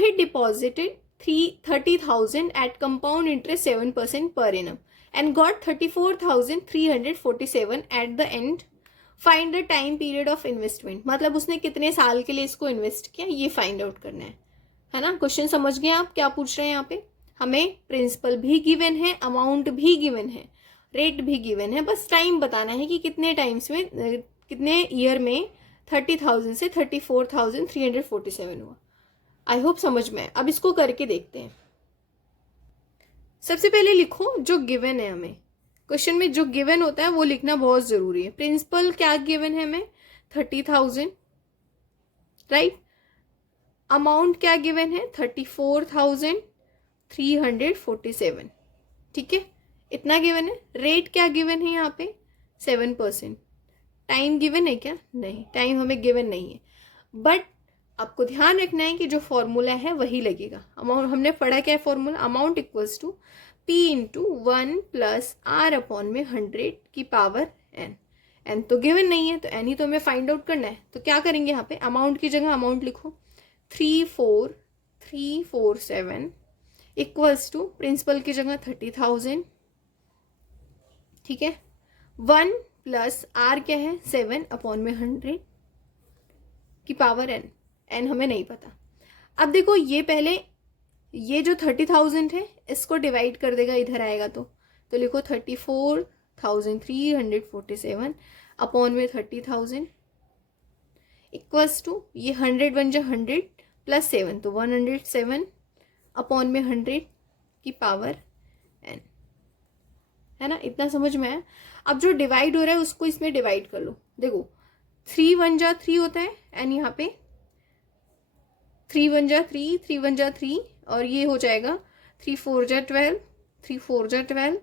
Rohit deposited 30,000 at compound interest 7% per annum and got 34,347 at the end. Find the time period of investment. मतलब उसने कितने साल के लिए इसको इन्वेस्ट किया, ये फाइंड आउट करना है ना. क्वेश्चन समझ गए आप क्या पूछ रहे हैं यहाँ पे. हमें प्रिंसिपल भी गिवन है, अमाउंट भी गिवन है, रेट भी गिवन है, बस टाइम बताना है कि कितने टाइम्स में, कितने ईयर में 30,000 से 34,347 हुआ. आई होप समझ में. अब इसको करके देखते हैं. सबसे पहले लिखो जो गिवन है. हमें क्वेश्चन में जो गिवन होता है वो लिखना बहुत जरूरी है. प्रिंसिपल क्या गिवन है हमें, 30,000, राइट. अमाउंट क्या गिवन है, 34,347, ठीक है, इतना गिवन है. रेट क्या गिवन है यहाँ पे, 7%. टाइम गिवन है क्या, नहीं, टाइम हमें गिवन नहीं है. बट आपको ध्यान रखना है कि जो फॉर्मूला है वही लगेगा. अमाउंट हमने पढ़ा क्या है formula, amount equals to P into 1 plus R upon में 100 की पावर n. n तो गिवन नहीं है तो n ही तो हमें फाइंड आउट करना है. तो क्या करेंगे यहाँ पे, अमाउंट की जगह अमाउंट लिखो 34,347 इक्वल्स टू प्रिंसिपल की जगह 30,000, ठीक है. 1 प्लस R क्या है, 7 अपॉन में 100 की पावर n. n हमें नहीं पता. अब देखो ये पहले ये जो 30,000 है इसको डिवाइड कर देगा, इधर आएगा तो लिखो 34,347 अपॉन में 30,000 इक्वल्स टू ये 100 बन जा 100 प्लस 7 तो 107 अपॉन में 100 की पावर n, है ना. इतना समझ में आया. अब जो डिवाइड हो रहा है उसको इसमें डिवाइड कर लो. देखो 3 1 जा 3 होता है एंड यहाँ पे 3 1 जा 3, 3 1 जा 3 और ये हो जाएगा 3 4 जा 12, 3 4 जा 12,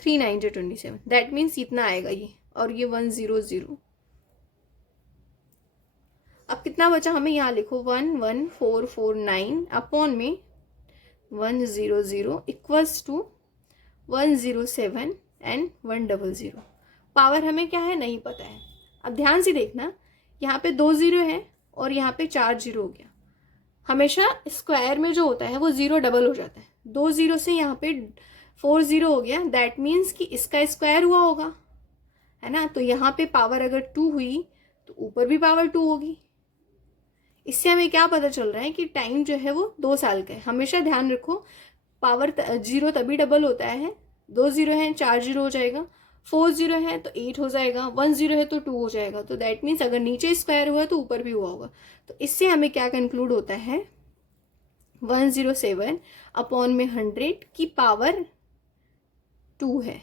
3 9 जा 27. दैट मीन्स इतना आएगा ये, और ये 100. अब कितना बचा हमें, यहाँ लिखो 11449 अपॉन में 100 इक्वल्स टू 107 एंड 100. पावर हमें क्या है, नहीं पता है. अब ध्यान से देखना, यहाँ पे 2 0 है और यहाँ पे 4 0 हो गया. हमेशा स्क्वायर में जो होता है वो 0 डबल हो जाता है. 2 0 से यहाँ पे 4 0 हो गया. दैट मीन्स कि इसका स्क्वायर हुआ होगा, है ना. तो यहाँ पे पावर अगर 2 हुई तो ऊपर भी पावर 2 होगी. इससे हमें क्या पता चल रहा है कि टाइम जो है वो 2 साल का है. हमेशा ध्यान रखो पावर 0 तभी डबल होता है. 2 0 है 4 0 हो जाएगा, 4 0 है तो 8 हो जाएगा, 1 0 है तो 2 हो जाएगा. तो दैट मीन्स अगर नीचे स्क्वायर हुआ तो ऊपर भी हुआ होगा. तो इससे हमें क्या कंक्लूड होता है, 107 अपॉन में 100 की पावर 2 है.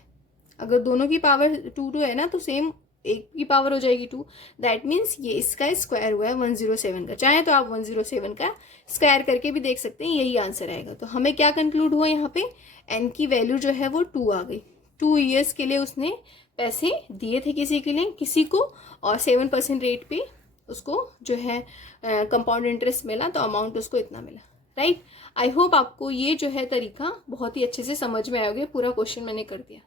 अगर दोनों की पावर 2 है ना तो सेम एक की पावर हो जाएगी 2. दैट मीन्स ये इसका स्क्वायर हुआ है 107 का. चाहे तो आप 107 का स्क्वायर करके भी देख सकते हैं, यही आंसर आएगा. तो हमें क्या कंक्लूड हुआ यहाँ पे, n की वैल्यू जो है वो 2 आ गई. 2 ईयर्स के लिए उसने पैसे दिए थे किसी के लिए, किसी को, और 7% रेट पे उसको जो है कंपाउंड इंटरेस्ट मिला, तो अमाउंट उसको इतना मिला, राइट. आई होप आपको ये जो है तरीका बहुत ही अच्छे से समझ में आयोगे. पूरा क्वेश्चन मैंने कर दिया.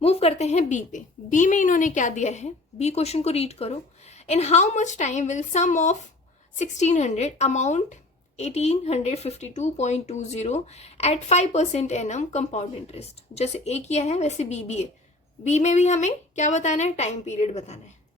मूव करते हैं बी पे. बी में इन्होंने क्या दिया है, बी क्वेश्चन को रीड करो. In how much time will sum of 1600 amount 1852.20 at 5% annum compound interest. जैसे ए किया है वैसे बी भी है. बी में भी हमें क्या बताना है, टाइम पीरियड बताना है.